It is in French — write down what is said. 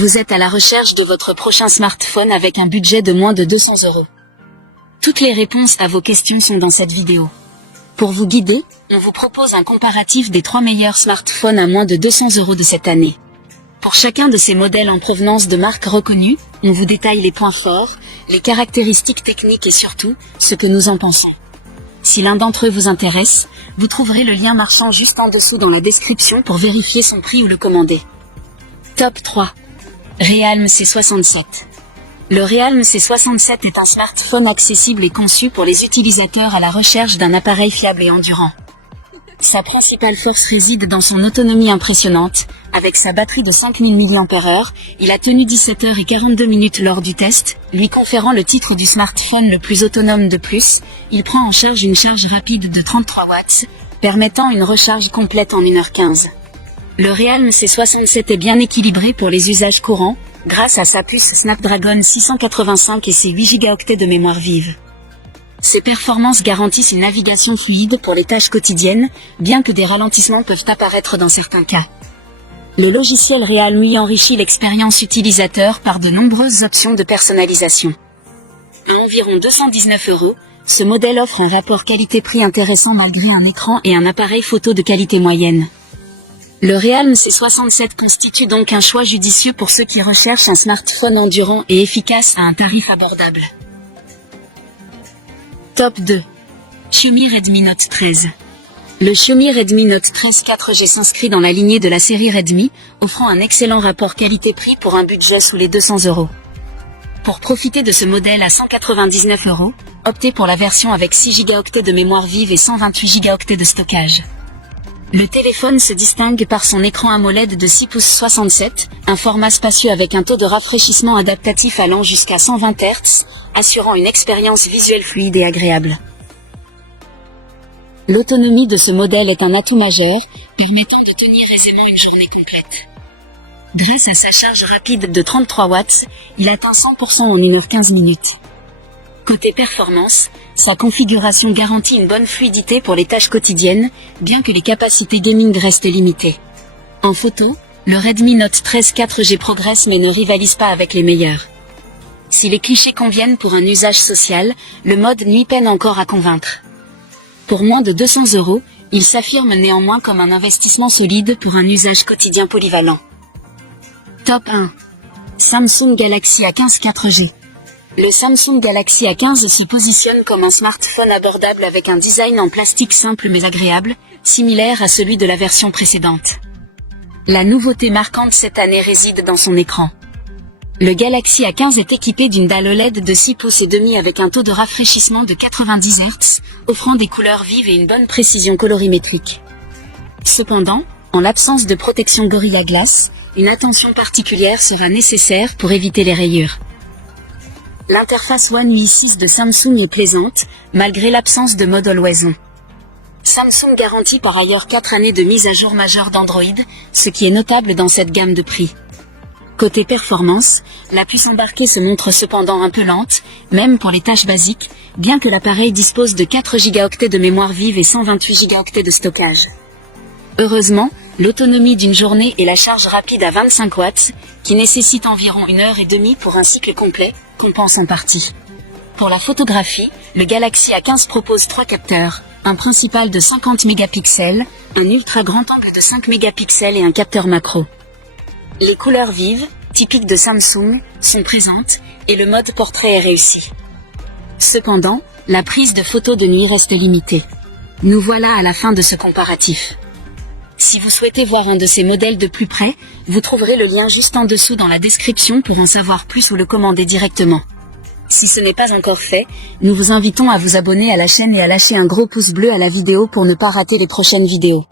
Vous êtes à la recherche de votre prochain smartphone avec un budget de moins de 200 €. Toutes les réponses à vos questions sont dans cette vidéo. Pour vous guider, on vous propose un comparatif des 3 meilleurs smartphones à moins de 200 € de cette année. Pour chacun de ces modèles en provenance de marques reconnues, on vous détaille les points forts, les caractéristiques techniques et surtout, ce que nous en pensons. Si l'un d'entre eux vous intéresse, vous trouverez le lien marchand juste en dessous dans la description pour vérifier son prix ou le commander. Top 3. Realme C67. Le Realme C67 est un smartphone accessible et conçu pour les utilisateurs à la recherche d'un appareil fiable et endurant. Sa principale force réside dans son autonomie impressionnante. Avec sa batterie de 5000 mAh, il a tenu 17h42 lors du test, lui conférant le titre du smartphone le plus autonome de plus. Il prend en charge une charge rapide de 33 watts, permettant une recharge complète en 1h15. Le Realme C67 est bien équilibré pour les usages courants, grâce à sa puce Snapdragon 685 et ses 8 Go de mémoire vive. Ses performances garantissent une navigation fluide pour les tâches quotidiennes, bien que des ralentissements peuvent apparaître dans certains cas. Le logiciel Realme UI enrichit l'expérience utilisateur par de nombreuses options de personnalisation. À environ 219 €, ce modèle offre un rapport qualité-prix intéressant malgré un écran et un appareil photo de qualité moyenne. Le Realme C67 constitue donc un choix judicieux pour ceux qui recherchent un smartphone endurant et efficace à un tarif abordable. Top 2. Xiaomi Redmi Note 13. Le Xiaomi Redmi Note 13 4G s'inscrit dans la lignée de la série Redmi, offrant un excellent rapport qualité-prix pour un budget sous les 200 €. Pour profiter de ce modèle à 199 €, optez pour la version avec 6 Go de mémoire vive et 128 Go de stockage. Le téléphone se distingue par son écran AMOLED de 6 pouces 67, un format spacieux avec un taux de rafraîchissement adaptatif allant jusqu'à 120 Hz, assurant une expérience visuelle fluide et agréable. L'autonomie de ce modèle est un atout majeur, permettant de tenir aisément une journée complète. Grâce à sa charge rapide de 33 watts, il atteint 100% en 1h15. Côté performance, sa configuration garantit une bonne fluidité pour les tâches quotidiennes, bien que les capacités gaming restent limitées. En photo, le Redmi Note 13 4G progresse mais ne rivalise pas avec les meilleurs. Si les clichés conviennent pour un usage social, le mode nuit peine encore à convaincre. Pour moins de 200 €, il s'affirme néanmoins comme un investissement solide pour un usage quotidien polyvalent. Top 1. Samsung Galaxy A15 4G. Le Samsung Galaxy A15 se positionne comme un smartphone abordable avec un design en plastique simple mais agréable, similaire à celui de la version précédente. La nouveauté marquante cette année réside dans son écran. Le Galaxy A15 est équipé d'une dalle OLED de 6 pouces et demi avec un taux de rafraîchissement de 90 Hz, offrant des couleurs vives et une bonne précision colorimétrique. Cependant, en l'absence de protection Gorilla Glass, une attention particulière sera nécessaire pour éviter les rayures. L'interface One UI 6 de Samsung est plaisante, malgré l'absence de mode Always On. Samsung garantit par ailleurs 4 années de mise à jour majeure d'Android, ce qui est notable dans cette gamme de prix. Côté performance, la puce embarquée se montre cependant un peu lente, même pour les tâches basiques, bien que l'appareil dispose de 4 Go de mémoire vive et 128 Go de stockage. Heureusement, l'autonomie d'une journée et la charge rapide à 25 watts, qui nécessite environ 1h30 pour un cycle complet, compense en partie. Pour la photographie, le Galaxy A15 propose 3 capteurs, un principal de 50 mégapixels, un ultra grand angle de 5 mégapixels et un capteur macro. Les couleurs vives, typiques de Samsung, sont présentes, et le mode portrait est réussi. Cependant, la prise de photos de nuit reste limitée. Nous voilà à la fin de ce comparatif. Si vous souhaitez voir un de ces modèles de plus près, vous trouverez le lien juste en dessous dans la description pour en savoir plus ou le commander directement. Si ce n'est pas encore fait, nous vous invitons à vous abonner à la chaîne et à lâcher un gros pouce bleu à la vidéo pour ne pas rater les prochaines vidéos.